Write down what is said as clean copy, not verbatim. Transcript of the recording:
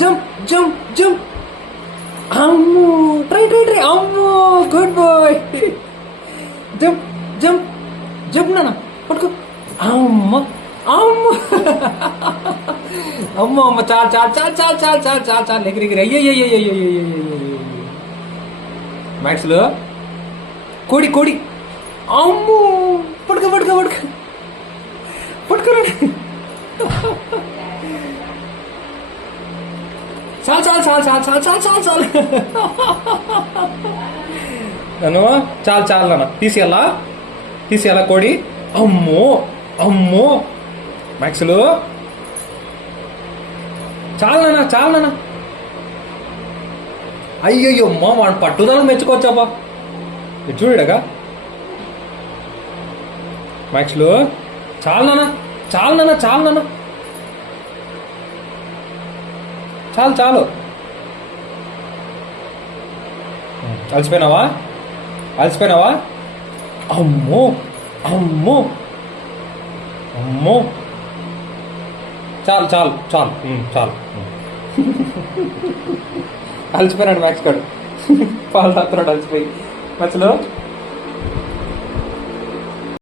Jump jump jump. అమ్మో, try try try. అమ్మో, good boy. Jump jump jump నాన్న, పట్టుకో. అమ్మ అమ్మ అమ్మ అమ్మ, చాలు చాలు చాలు చాలు చాలు చాలు చాలు చాలు, ఎగిరి ఎగిరి. అయ్యయ్యో, మ్యాక్స్లో కోడి కోడి. అమ్మో, పట్టుకో పట్టుకో పట్టుకో పట్టుకోరండి. చాలు చాలు చాలు చాలు చాలు చాలు చాలు చాలు. నన్ను చాలు చాలు నాన్న, తీసేయాలా కోడి. అమ్మో అమ్మో, మ్యాక్స్లో చాలు నాన్న. అయ్యయ్యో అమ్మా, వాడు పట్టుదల మెచ్చుకోవచ్చాపా. ఇది చూడగా మ్యాక్స్లో. చాలు నాన్న చాలు. అలసిపోయినావా? అమ్మో అమ్మో అమ్మో, చాలు అలసిపోయినాడు మ్యాక్స్ గారు. పాలు తాగుతున్నాడు అలసిపోయి. మధ్యలో